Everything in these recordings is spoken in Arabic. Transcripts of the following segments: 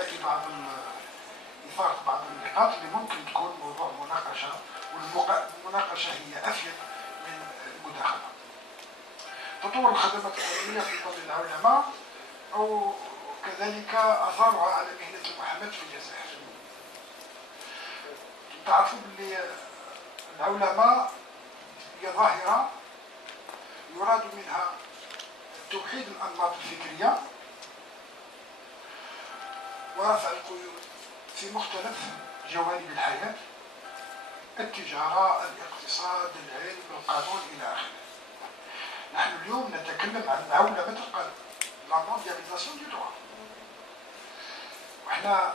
إبداء إثارة بعض النقاط اللي ممكن تكون موضوع مناقشة، والمناقشة هي أفيد من المداخلة. تطور الخدمات القانونية في ظل العلماء أو كذلك أثارها على مهنة المحاماة في الجزائر. تعرفوا باللي العلماء هي ظاهرة يراد منها توحيد الأنماط الفكرية ورفع القيود في مختلف جوانب الحياة: التجارة، الاقتصاد، العلم، القانون إلى آخره. نحن اليوم نتكلم عن عولمة القانون، لا موندياليزاسيون دو دروا. وإحنا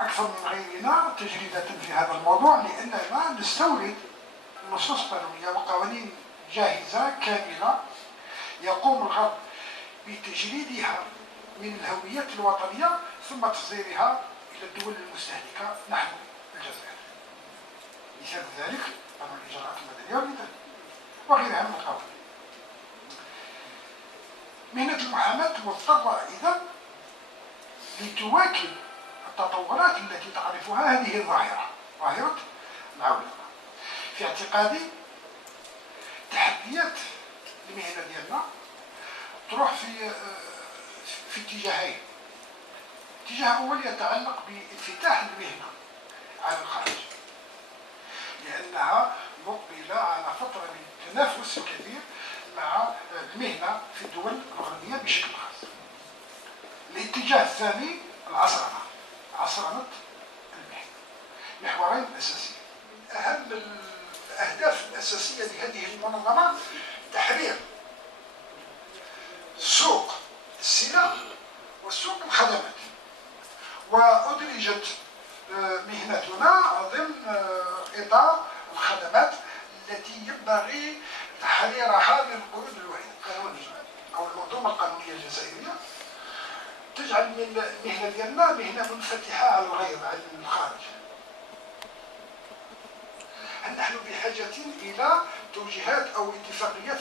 أكثر من غيرنا تجربة في هذا الموضوع، لأننا نستورد نصوص قانونية وقوانين جاهزة كاملة يقوم الغرب بتجريدها من الهويات الوطنية ثم تصديرها إلى الدول المستهلكة نحن الجزائر. مثال ذلك قانون الإجراءات المدنية والمدنية وغيرها من القوانين. مهنة المحاماة مضطرة إذن لتواكب التطورات التي تعرفها هذه الظاهرة، ظاهرة العولمة. في اعتقادي تحديات المهنة ديالنا تروح في اتجاهين. اتجاه أول يتعلق بانفتاح المهنة على الخارج، لأنها مقبلة على فترة من التنافس الكبير مع المهنة في الدول الغربية بشكل خاص. الاتجاه الثاني العصرنة، عصرنة المهنة. محورين أساسيين. أهم الأهداف الأساسية لهذه المنظمة تحرير سوق السلع وسوق الخدمات، وأدرجت مهنتنا ضمن إطار الخدمات التي ينبغي تحريرها من القيود القانونية أو المنظومة القانونية الجزائرية، تجعل المهنة ديالنا مهنة منفتحة على الغير، على الخارج. هل نحن بحاجة إلى توجيهات أو اتفاقيات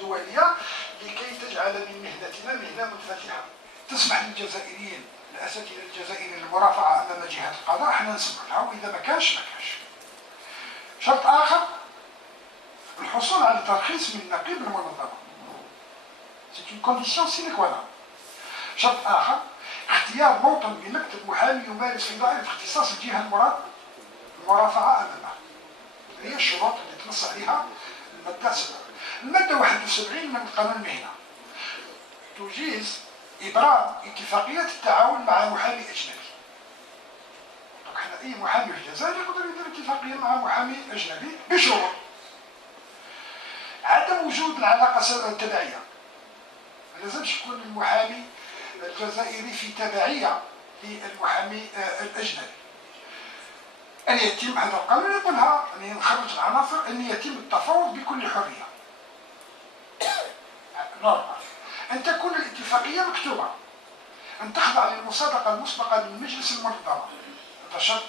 دولية لكي تجعل من مهنتنا مهنة منفتحة تسمح للجزائريين، الأساتذة الجزائريين، المرافعة أمام جهات القضاء؟ احنا نسمح لها، وإذا ما كانش. شرط آخر الحصول على ترخيص من نقيب المنظمة. C'est une condition sine qua non. شرط آخر اختيار موطن بمكتب محامي يمارس في دائرة اختصاص الجهة المرافعة أمامها. هي الشروط اللي تنص عليها المادة 7. المادة 71 من قانون المهنة تجيز إبرام اتفاقية التعاون مع محامي أجنبي. طبعا احنا أي محامي في الجزائر يقدر يدير اتفاقية مع محامي أجنبي بشروط: عدم وجود العلاقة التبعية، ما لازمش يكون المحامي الجزائري في تبعية للمحامي الأجنبي. أن يتم هذا القانون يقولها، أن نخرج العناصر أن يتم التفاوض بكل حرية. نورمال. أن تكون الاتفاقية مكتوبة، أن تخضع للمصادقة المسبقة من مجلس المنظمة. هذا شرط.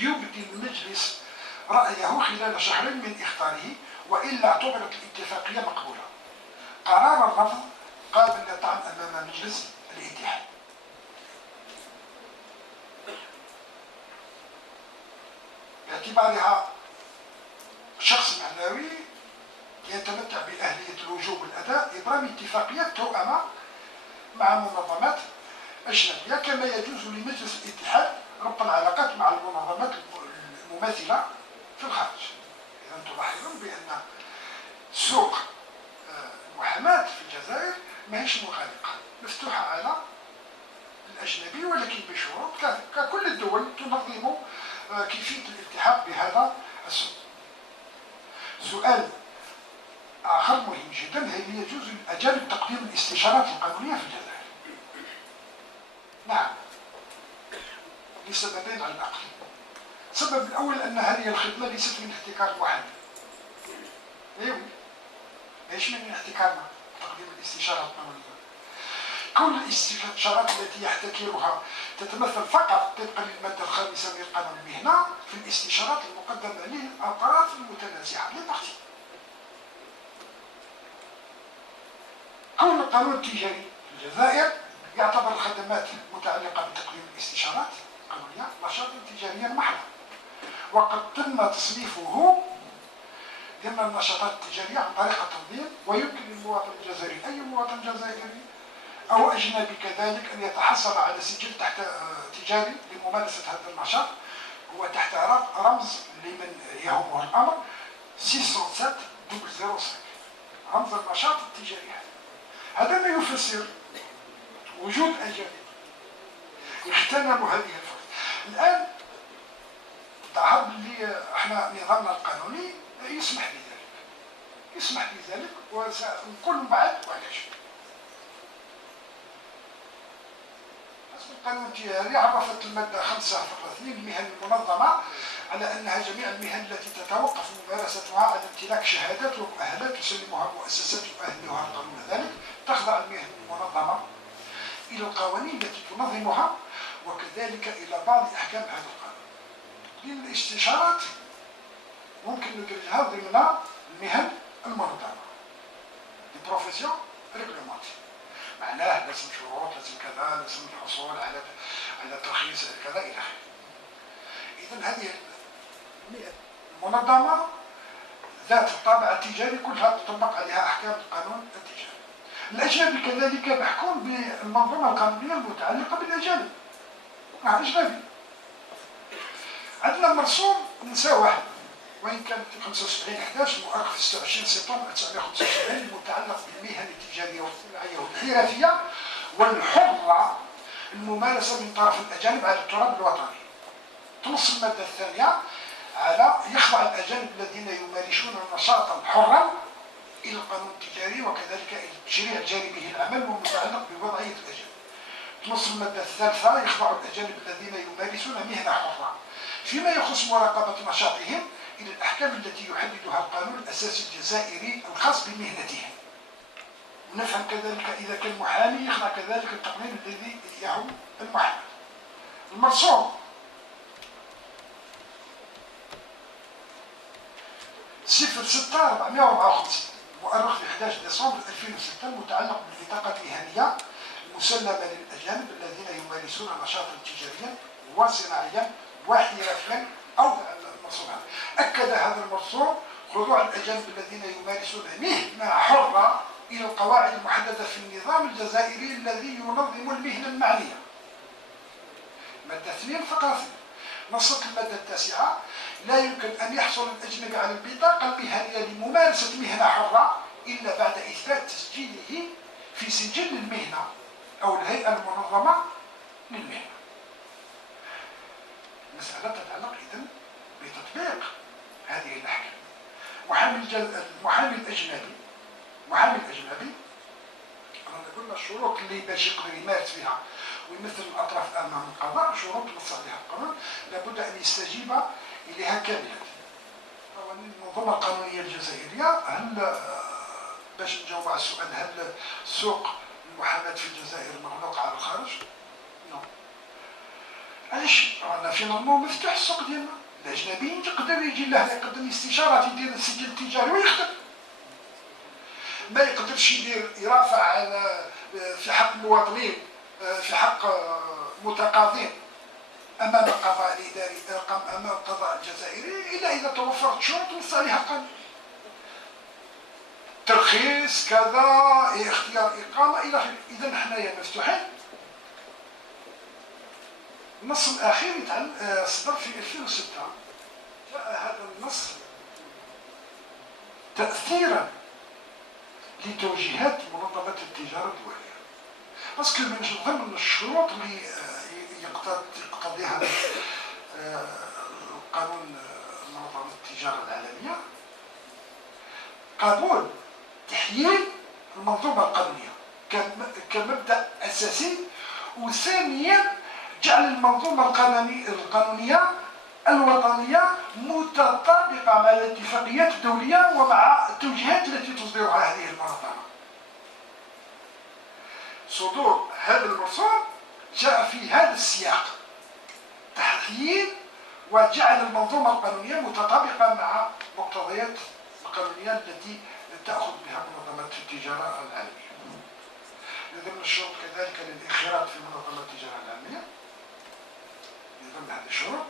يبدي المجلس رأيه خلال شهرين من إخطاره، وإلا اعتبرت الاتفاقية مقبولة. قرار الرفض قابل للطعن أمام مجلس الاتحاد. باعتبارها شخص معنوي يتمتع بأهلية الوجوب والأداء، إبرام اتفاقيات توأمة مع منظمات أجنبية، كما يجوز لمجلس الاتحاد ربط العلاقات مع المنظمات المماثلة في الخارج. إذا تلاحظون بأن سوق المحاماة في الجزائر ماهيش مغلقة، مفتوحة على الأجنبي، ولكن بشروط ككل الدول تنظم كيفية الالتحاق بهذا السوق. سؤال آخر مهم جدا: هل يجوز للأجانب تقديم الاستشارات القانونية في الجزائر؟ نعم، لسببين على الأقل. السبب الأول أن هذه الخدمة ليست من احتكار المحامي. أيوه، ليش من احتكارنا تقديم الاستشارات القانونية؟ كل الاستشارات التي يحتكرها تتمثل فقط طبقا للمادة 5 من قانون المهنة في الاستشارات المقدمة للأطراف المتنازعة للبحث. كون القانون التجاري في الجزائر يعتبر الخدمات المتعلقة بتقديم الاستشارات القانونية نشاطا تجاريا محضا، وقد تم تصنيفه ضمن النشاطات التجارية عن طريق التنظيم، ويمكن للمواطن الجزائري، أي مواطن جزائري أو أجنبي كذلك، أن يتحصل على سجل تحت تجاري لممارسة هذا النشاط، هو تحت رمز لمن يهمه الأمر 607-005، رمز النشاط التجاري. هذا ما يفسر وجود أجانب اغتنموا هذه الفرصة. الآن ظهر لي احنا نظامنا القانوني يسمح بذلك، وسنقول من بعد وعلاش. حسب القانون التجاري عرفت المادة 5.2 المهن المنظمة على أنها جميع المهن التي تتوقف ممارستها على امتلاك شهادات ومؤهلات تسلمها المؤسسات يؤهلها القانون ذلك، تخضع المهن المنظمة إلى القوانين التي تنظمها وكذلك إلى بعض أحكام هذا القانون. تقديم الاستشارات ممكن ندرجها ضمن المهن المنظمة، البروفيسيون ريغلومونتي، معناه لازم شروط، لازم كذا، لازم الحصول على ترخيص كذا إلى آخره. إذا هذه المنظمة ذات الطابع التجاري كلها تطبق عليها أحكام القانون التجاري. الأجنبي كذلك محكوم بالمنظومة القانونية المتعلقة بالأجانب، مع أجنبي. عندنا مرسوم نساء واحد، وإن كان في 75/11 مؤرخ 26 سبتمبر 1975 المتعلق بالمهن التجارية والصناعية والحرفية والحرة الممارسة من طرف الأجانب على التراب الوطني. تنص المادة الثانية على يخضع الأجانب الذين يمارسون نشاطا حرا إلى القانون التجاري وكذلك إلى التشريع الجاري به العمل والمتعلق بوضعية الأجانب. تنص المادة الثالثة يخضع الأجانب الذين يمارسون مهنة حرة فيما يخص مراقبة نشاطهم إلى الأحكام التي يحددها القانون الأساسي الجزائري الخاص بمهنتهم. ونفهم كذلك إذا كان محامي يخضع كذلك التقنين الذي يهم المحامي. المرسوم 06/454 مؤرخ في 11 ديسمبر 2006 المتعلق بالبطاقة المهنية المسلمة للأجانب الذين يمارسون نشاطا تجاريا وصناعيا وحرفيا أو المرسوم. أكد هذا المرسوم خضوع الأجانب الذين يمارسون مهنة حرة إلى القواعد المحددة في النظام الجزائري الذي ينظم المهنة المعنية. مادة 2 فقرة 2 نصت المادة التاسعة: لا يمكن أن يحصل الأجنبي على البطاقة المهنية لممارسة مهنة حرة إلا بعد إثبات تسجيله في سجل المهنة أو الهيئة المنظمة للمهنة. المسألة تتعلق إذن بتطبيق هذه الأحكام. المحامي الأجنبي أنا قلنا الشروط اللي باش يقدر يمارس فيها ويمثل الأطراف أمام القضاء شروط نص عليها القانون لابد أن يستجيب إليها كاملة. المنظومة القانونية الجزائرية هل باش نجاوب على السؤال هل سوق المحاماة في الجزائر مغلوق على الخارج؟ نو. علاش؟ رانا فينالمون مفتوح السوق ديالنا، الأجنبي يقدر يجي له يقدم استشارات يدير السجل التجاري ويخدم. ما يقدرش يرافع على في حق المواطنين في حق متقاضين امام القضاء الاداري امام القضاء الجزائري الا اذا توفرت شروط نص عليها القانون. ترخيص كذا، اختيار اقامه الى اخره. اذا حنايا مفتوحين. النص الاخير صدر في 2006. جاء هذا النص تاثيرا لتوجيهات منظمة التجارة الدولية، باسكو من ضمن الشروط اللي يقتضيها قانون منظمة التجارة العالمية قبول تحييل المنظومة القانونية كمبدأ أساسي، وثانيا جعل المنظومة القانونية الوطنية متطابقة مع الاتفاقيات الدولية ومع التوجيهات التي تصدرها هذه المنظمة. صدور هذا المرسوم جاء في هذا السياق، تحييد وجعل المنظومة القانونية متطابقة مع مقتضيات القانونية التي تأخذ بها منظمة التجارة العالمية. من ضمن الشروط كذلك للانخراط في منظمة التجارة العالمية، من ضمن هذه الشروط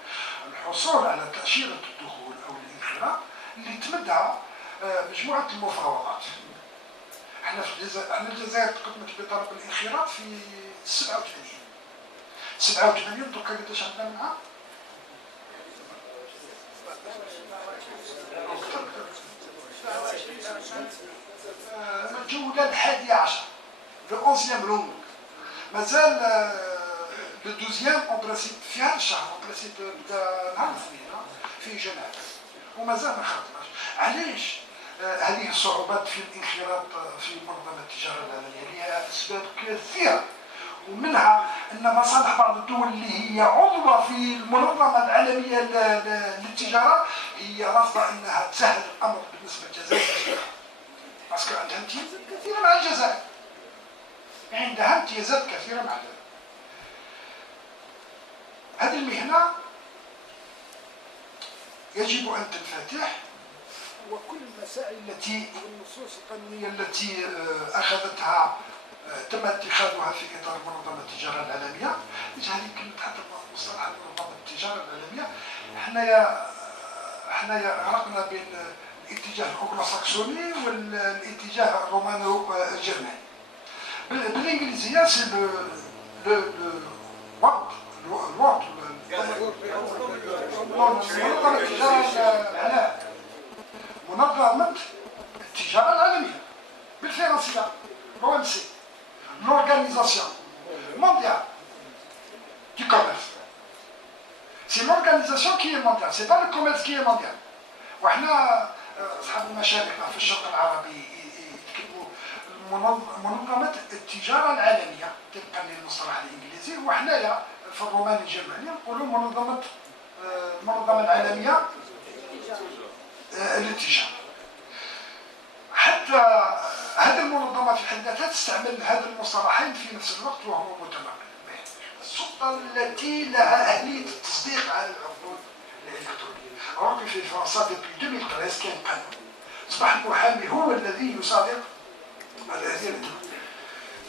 الحصول على تأشيرة الدخول أو الانخراط اللي تمدها مجموعة المفاوضات. احنا في الجزائر قدمت بطلب الانخراط في 87 دركا قداش عندنا منها؟ الجولة ال11 لو 11 لونغ مازال لو دوزيام اون برانسيب في هذا الشهر، اون برانسيب بدا نهار الاثنين في جنيف ومازال ما خرجناش. علاش هذه الصعوبات في الانخراط في منظمة التجارة العالمية؟ لها أسباب كثيرة، ومنها أن مصالح بعض الدول اللي هي عضوة في المنظمة العالمية للتجارة هي رافضة أنها تسهل الأمر بالنسبة للجزائر، باسكو عندها امتيازات كثيرة مع الجزائر، عندها امتيازات كثيرة مع الجزائر. هذه المهنة يجب أن تنفتح، وكل المسائل التي والنصوص القانونية التي أخذتها تم اتخاذها في إطار منظمة التجارة العالمية. لذلك نتحدث عن مصطلح منظمة التجارة العالمية. حنايا عرقنا بين الاتجاه الأنجلوساكسوني والاتجاه الرومانو الجرماني. بالإنجليزية سي لو منظمة التجارة العالمية بالفرنسية l'OMC, l'Organisation mondiale du commerce. C'est l'organisation qui est mondiale, c'est pas le commerce qui est mondial. وإحنا أصحاب المشاركنا في الشرق العربي يكتبوا منظمة التجارة العالمية طبقا للمصطلح الإنجليزي، وإحنا في الروماني الجرماني نقولوا المنظمة العالمية للتجارة. حتى هذه المنظمات في حد ذاتها تستعمل هذا المصطلحين في نفس الوقت وهو متناقض. السلطة التي لها أهلية التصديق على العقود الإلكترونية. راكي في فرنسا depuis 2013 كان قانون أصبح المحامي هو الذي يصادق على هذه الإلكترونية.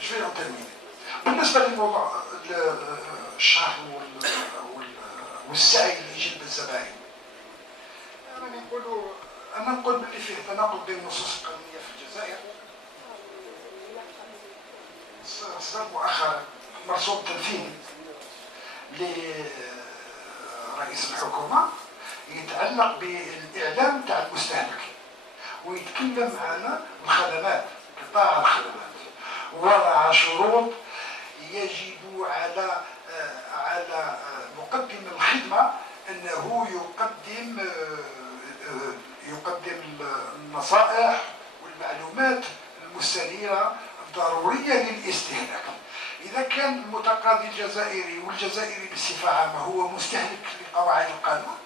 جو في أنترميني. بالنسبة لموضوع الشهر والسعي لجلب الزبائن، أنا نقول باللي فيه تناقض بين النصوص القانونية في الجزائر. صدر مؤخرا مرسوم تنفيذي لرئيس الحكومة يتعلق بالإعلام تاع المستهلك، ويتكلم على الخدمات، قطاع الخدمات، وضع شروط يجب على مقدم الخدمة أنه يقدم النصائح والمعلومات المستنيرة الضرورية للاستهلاك. إذا كان المتقاضي الجزائري والجزائري بصفة عامة هو مستهلك لقواعد القانون،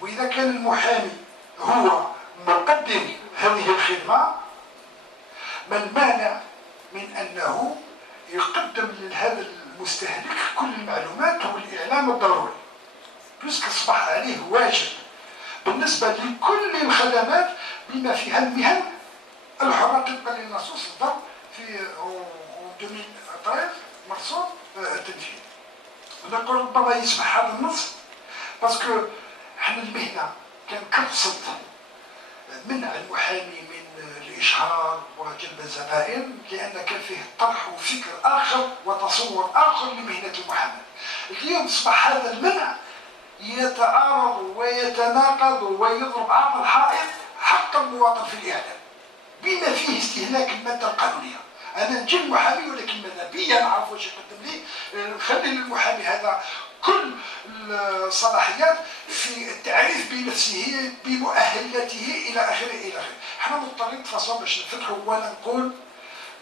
وإذا كان المحامي هو مقدم هذه الخدمة، ما المانع من أنه يقدم لهذا المستهلك كل المعلومات والإعلام الضروري، بسك أصبح عليه واجب بالنسبة لكل الخدمات بما فيها المهن الحرة طبقا للنصوص الضرب في 2013 مرسوم التنفيذ. نقول ربما يسمح هذا النص باسكو احنا المهنة كان كتقصد منع المحامي من الإشهار وجلب الزبائن، لأن كان فيه طرح وفكر آخر وتصور آخر لمهنة المحاماة. اليوم أصبح هذا المنع يتعارض ويتناقض ويضرب عرض الحائط حق المواطن في الإعلام بما فيه استهلاك المادة القانونية. أنا نجي المحامي ولكن ماذا بيا نعرف واش يقدم لي، نخلي للمحامي هذا كل الصلاحيات في التعريف بنفسه بمؤهلاته إلى آخره إلى آخره. احنا مضطرين تفاصيل باش نفتحوا. وأنا نقول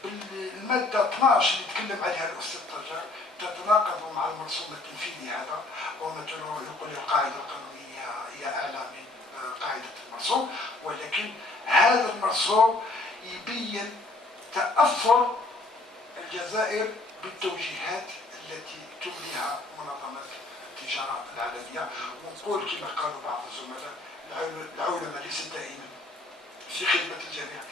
بالمادة 12 اللي تكلم عليها الأستاذ طجار تتناقض مع المرسوم التنفيذي هذا، ومثلا يقول القاعدة القانونية هي أعلى من قاعدة المرسوم، ولكن هذا المرسوم يبين تأثر الجزائر بالتوجيهات التي تبديها منظمة التجارة العالمية. ونقول كما قالوا بعض الزملاء العولمة ليست دائما في خدمة الجميع.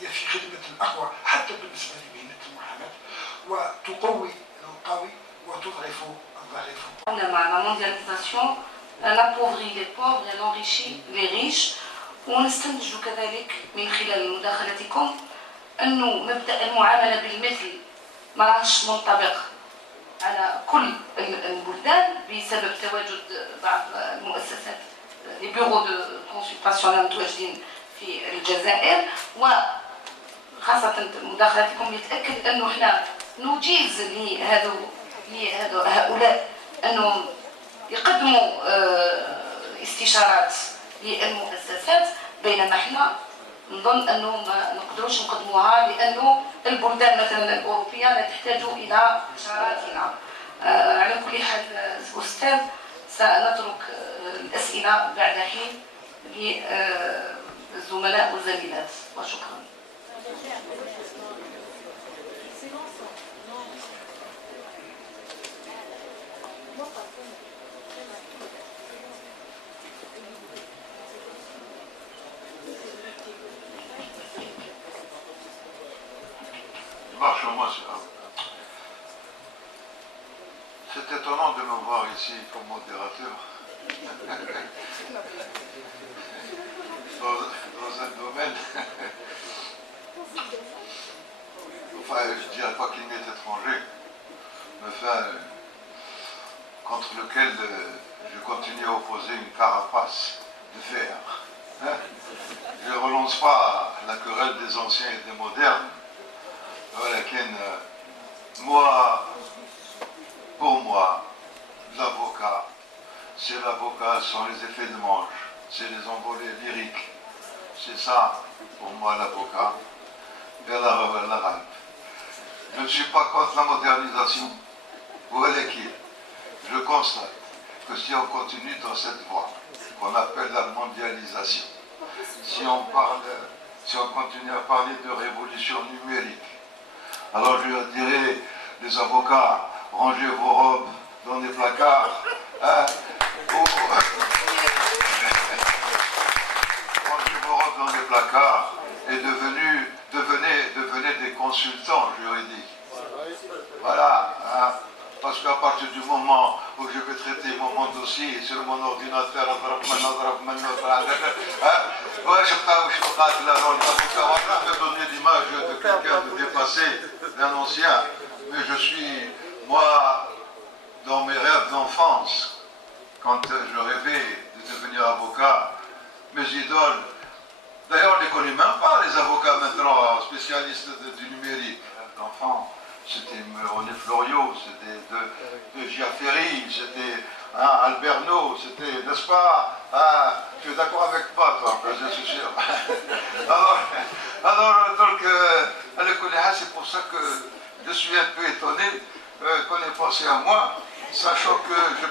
هي في خدمة الأقوى حتى بالنسبة لمهنة المحاماة، وتقوي القوي وتضعف الضعيف. مع la mondialisation elle appauvrit les pauvres et enrichit les riches. ونستنتج كذلك من خلال مداخلتكم أنه مبدأ المعاملة بالمثل ما راهش منطبق على كل البلدان بسبب تواجد بعض المؤسسات لي بيرو دو كونسلطاسيون المتواجدين في الجزائر، وخاصة مداخلتكم يتأكد أنه احنا نجيز لهؤلاء أنهم يقدموا استشارات للمؤسسات، بينما احنا نظن انه ما نقدروش نقدموها لانه البلدان مثلا الاوروبيه لا تحتاج الى استشاراتنا. على كل حال استاذ سنترك الاسئله بعد حين للزملاء والزميلات وشكرا. C'est étonnant de me voir ici comme modérateur dans un domaine, enfin je ne dirais pas qu'il m'est étranger, mais enfin, contre lequel je continue à opposer une carapace de fer. Je ne relance pas à la querelle des anciens et des modernes. Pour moi, l'avocat, c'est l'avocat sans les effets de manche, c'est les envolées lyriques. C'est ça, pour moi, l'avocat. Je ne suis pas contre la modernisation. Je constate que si on continue dans cette voie, qu'on appelle la mondialisation, si on continue à parler de révolution numérique, alors je dirais, les avocats, rangez vos robes dans des placards, rangez vos robes dans des placards et devenez des consultants juridiques. Voilà, parce qu'à partir du moment où je vais traiter mon dossier sur mon ordinateur, je peux donner l'image de quelqu'un de dépassé, d'un ancien, mais je suis, moi, dans mes rêves d'enfance, quand je rêvais de devenir avocat, mes idoles, d'ailleurs on ne les connaît même pas, les avocats maintenant spécialistes du numérique. D'enfants, c'était René Floriot, c'était de Giaferi, c'était Alberno, c'était, n'est-ce pas, tu es d'accord avec moi, toi, je suis sûr. Alors donc, c'est pour ça que je suis un peu étonné qu'on ait pensé à moi, sachant que je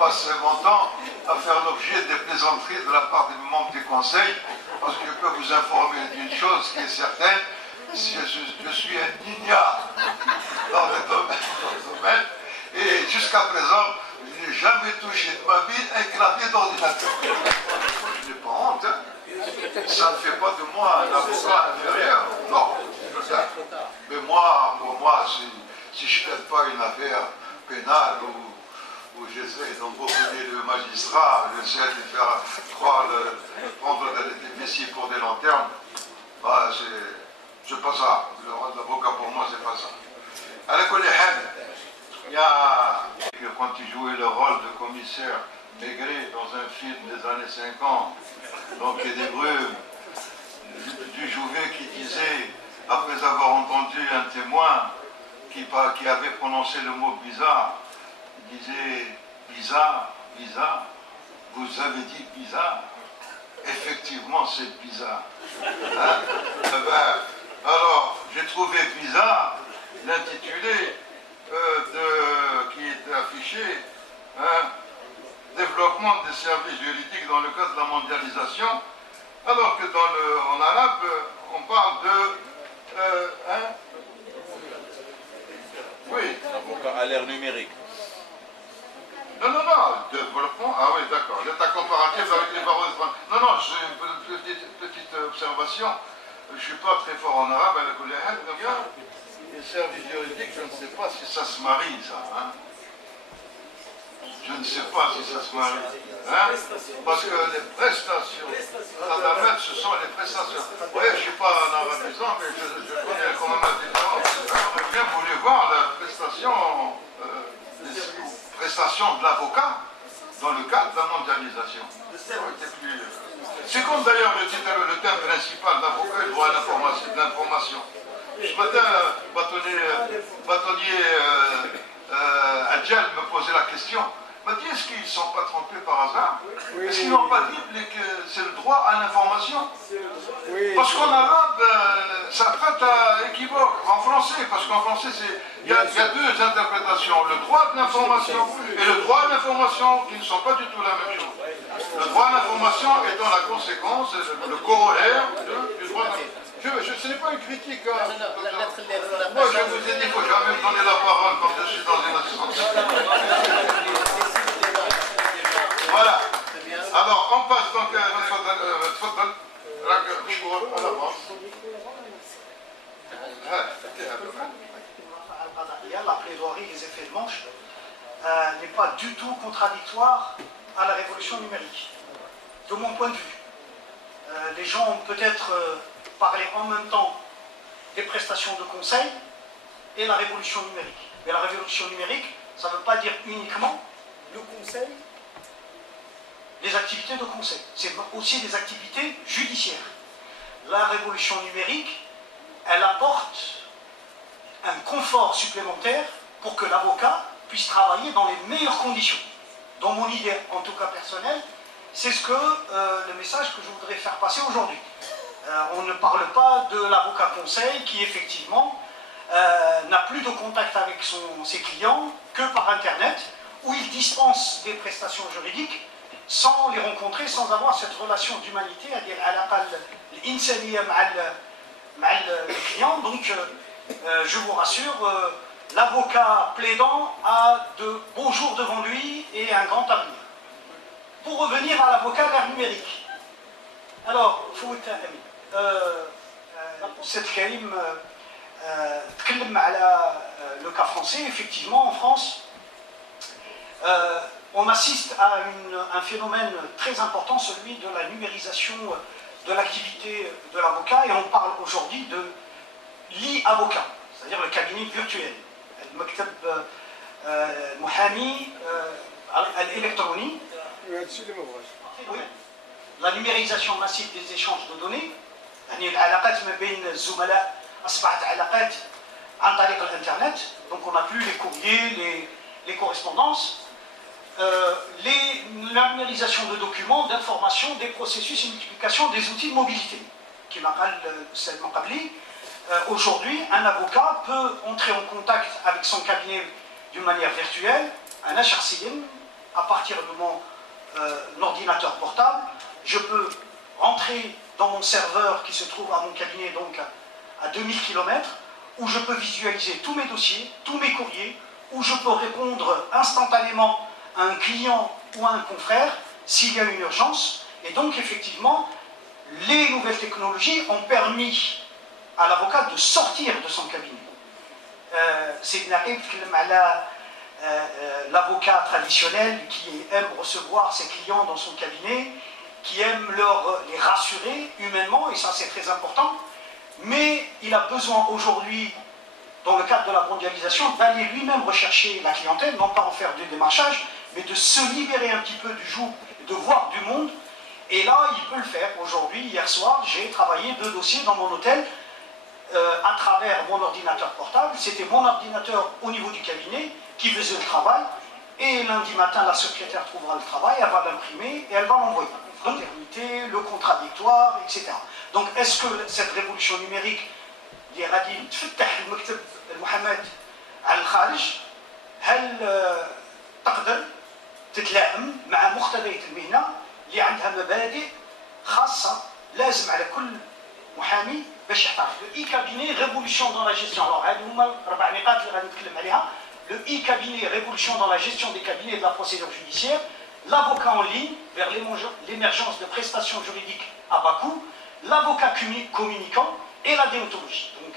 passe mon temps à faire l'objet des plaisanteries de la part des membres du Conseil, parce que je peux vous informer d'une chose qui est certaine, je suis un ignare dans le domaine, et jusqu'à présent, je n'ai jamais touché de ma vie un clavier d'ordinateur. Je n'ai pas honte, hein. Ça ne fait pas de moi un avocat inférieur, non. Mais moi, pour moi, si je ne traite pas une affaire pénale où j'essaie d'embobiner le magistrat, j'essaie de faire prendre des messieurs pour des lanternes, bah, c'est pas ça. Le rôle d'avocat pour moi, c'est pas ça. Il y a, quand il jouait le rôle de commissaire Maigret dans un film des années 50, donc il y a des brumes, du Jouvet qui disait, après avoir entendu un témoin qui avait prononcé le mot bizarre, il disait bizarre, bizarre, vous avez dit bizarre, effectivement c'est bizarre. Hein? Alors j'ai trouvé bizarre l'intitulé qui est affiché, développement des services juridiques dans le cadre de la mondialisation, alors que en arabe on parle de oui. L'avocat à l'ère numérique. Non, Ah, développement, ah oui, d'accord. L'état comparatif avec les barreaux de France. Non, non, j'ai une petite observation. Je ne suis pas très fort en arabe, à la colère. Les services juridiques, je ne sais pas si ça se marie, ça. Hein. Je ne sais pas si ça se marie. Hein. Parce que les prestations, ce sont les prestations. Oui, je ne suis pas un arabisant, mais je connais quand même la différence. J'aurais bien voulu voir la prestation, prestation de l'avocat dans le cadre de la mondialisation. C'est comme d'ailleurs le thème principal de l'avocat, il doit l'information. Ce matin, bâtonnier Adjel me posait la question. M'a dit, est-ce qu'ils ne sont pas trompés par hasard? Est-ce qu'ils n'ont pas dit que c'est le droit à l'information? Parce qu'en arabe, ça prête à équivoque. En français, parce qu'en français, il y a deux interprétations. Le droit de l'information et le droit de l'information qui ne sont pas du tout la même chose. Le droit de l'information étant la conséquence, le corollaire du droit de l'information. Ce n'est pas une critique. Hein. Moi, je vous ai dit qu'il ne faut jamais me donner la parole quand je suis dans une autre. Voilà. Alors, on passe donc à la plaidoirie, les effets de manche, n'est pas du tout contradictoire à la révolution numérique. De mon point de vue, les gens ont peut-être parlé en même temps des prestations de conseil et la révolution numérique. Mais la révolution numérique, ça ne veut pas dire uniquement le conseil, les activités de conseil. C'est aussi des activités judiciaires. La révolution numérique, elle apporte un confort supplémentaire pour que l'avocat puisse travailler dans les meilleures conditions. Dans mon idée, en tout cas personnelle, c'est ce que le message que je voudrais faire passer aujourd'hui. On ne parle pas de l'avocat conseil qui effectivement n'a plus de contact avec ses clients que par Internet, où il dispense des prestations juridiques sans les rencontrer, sans avoir cette relation d'humanité, c'est-à-dire l'insaniya avec le client. Donc, je vous rassure, l'avocat plaidant a de beaux jours devant lui et un grand avenir. Pour revenir à l'avocat de l'ère numérique. Alors, cette Karim le cas français, effectivement, en France, on assiste à un phénomène très important, celui de la numérisation de l'activité de l'avocat, et on parle aujourd'hui de l'e-avocat, c'est-à-dire le cabinet virtuel, le maktab muhami électronique. Oui. La numérisation massive des échanges de données, العلاقات ما بين الزملاء أصبحت علاقات عن طريق الإنترنت. Donc on n'a plus les courriers, les correspondances. La numérisation de documents, d'informations, des processus et multiplication des outils de mobilité. Aujourd'hui, un avocat peut entrer en contact avec son cabinet d'une manière virtuelle, un HRCM, à partir de mon ordinateur portable. Je peux rentrer dans mon serveur qui se trouve à mon cabinet, donc à 2000 km, où je peux visualiser tous mes dossiers, tous mes courriers, où je peux répondre instantanément à un client ou à un confrère s'il y a une urgence. Et donc effectivement, les nouvelles technologies ont permis à l'avocat de sortir de son cabinet. C'est l'avocat traditionnel qui aime recevoir ses clients dans son cabinet, qui aime les rassurer humainement, et ça c'est très important, mais il a besoin aujourd'hui, dans le cadre de la mondialisation, d'aller lui-même rechercher la clientèle, non pas en faire du démarchage, mais de se libérer un petit peu du joug, de voir du monde. Et là, il peut le faire. Aujourd'hui, hier soir, j'ai travaillé 2 dossiers dans mon hôtel à travers mon ordinateur portable. C'était mon ordinateur au niveau du cabinet qui faisait le travail. Et lundi matin, la secrétaire trouvera le travail, elle va l'imprimer et elle va l'envoyer. L'internité, le contradictoire, etc. Donc, est-ce que cette révolution numérique, اللي غادي تفتح المكتب المحاماة على الخارج، هل تقدر تتلائم مع مقتضيات المهنة اللي عندها مبادئ خاصة لازم على كل محامي باش يحترم. اي كابيني ريفولوشن دون لا جيستيون. alors هادو هما 4 نقاط اللي غادي نتكلم عليها. le e-cabinet, révolution dans la gestion des cabinets et de la procédure judiciaire, l'avocat en ligne vers l'émergence de prestations juridiques à bas coût, l'avocat communicant et la déontologie. Donc,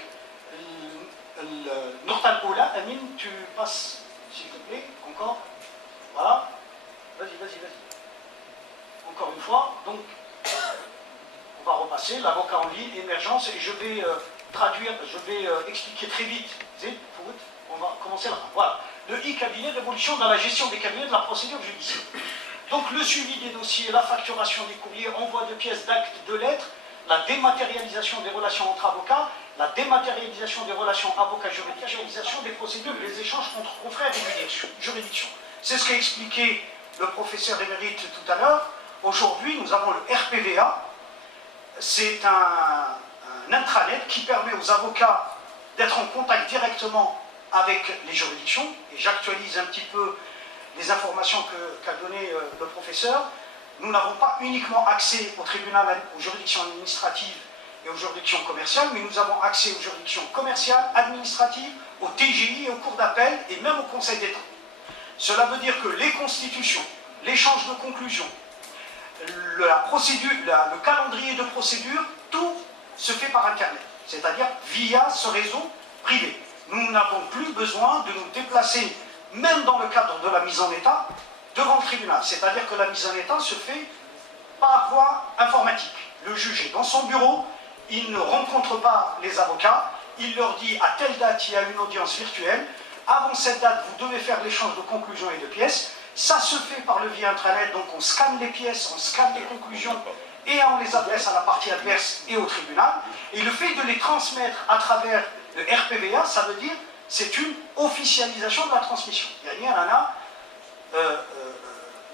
Nortal Oula, Amine, tu passes, s'il te plaît, encore. Voilà. Vas-y. Encore une fois. Donc, on va repasser. L'avocat en ligne, émergence, et je vais expliquer très vite. On va commencer là. Voilà. Le e-cabinet, révolution dans la gestion des cabinets de la procédure judiciaire. Donc, le suivi des dossiers, la facturation des courriers, envoi de pièces, d'actes, de lettres, la dématérialisation des relations entre avocats, la dématérialisation des relations avocat-juridiction des procédures, des échanges entre confrères et juridictions. C'est ce qu'a expliqué le professeur émérite tout à l'heure. Aujourd'hui, nous avons le RPVA. C'est un intranet qui permet aux avocats d'être en contact directement avec les juridictions. Et j'actualise un petit peu les informations qu'a données le professeur. Nous n'avons pas uniquement accès au tribunal, aux juridictions administratives et aux juridictions commerciales, mais nous avons accès aux juridictions commerciales, administratives, au TGI et aux cours d'appel et même au Conseil d'État. Cela veut dire que les constitutions, l'échange de conclusions, le calendrier de procédure, tout se fait par Internet, c'est-à-dire via ce réseau privé. Nous n'avons plus besoin de nous déplacer, même dans le cadre de la mise en état, devant le tribunal. C'est-à-dire que la mise en état se fait par voie informatique. Le juge est dans son bureau, il ne rencontre pas les avocats, il leur dit à telle date il y a une audience virtuelle, avant cette date vous devez faire l'échange de conclusions et de pièces, ça se fait par le via intranet, donc on scanne les pièces, on scanne les conclusions et on les adresse à la partie adverse et au tribunal, et le fait de les transmettre à travers le RPVA, ça veut dire c'est une officialisation de la transmission. يعني أنا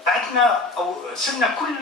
بعثنا أو سلنا كل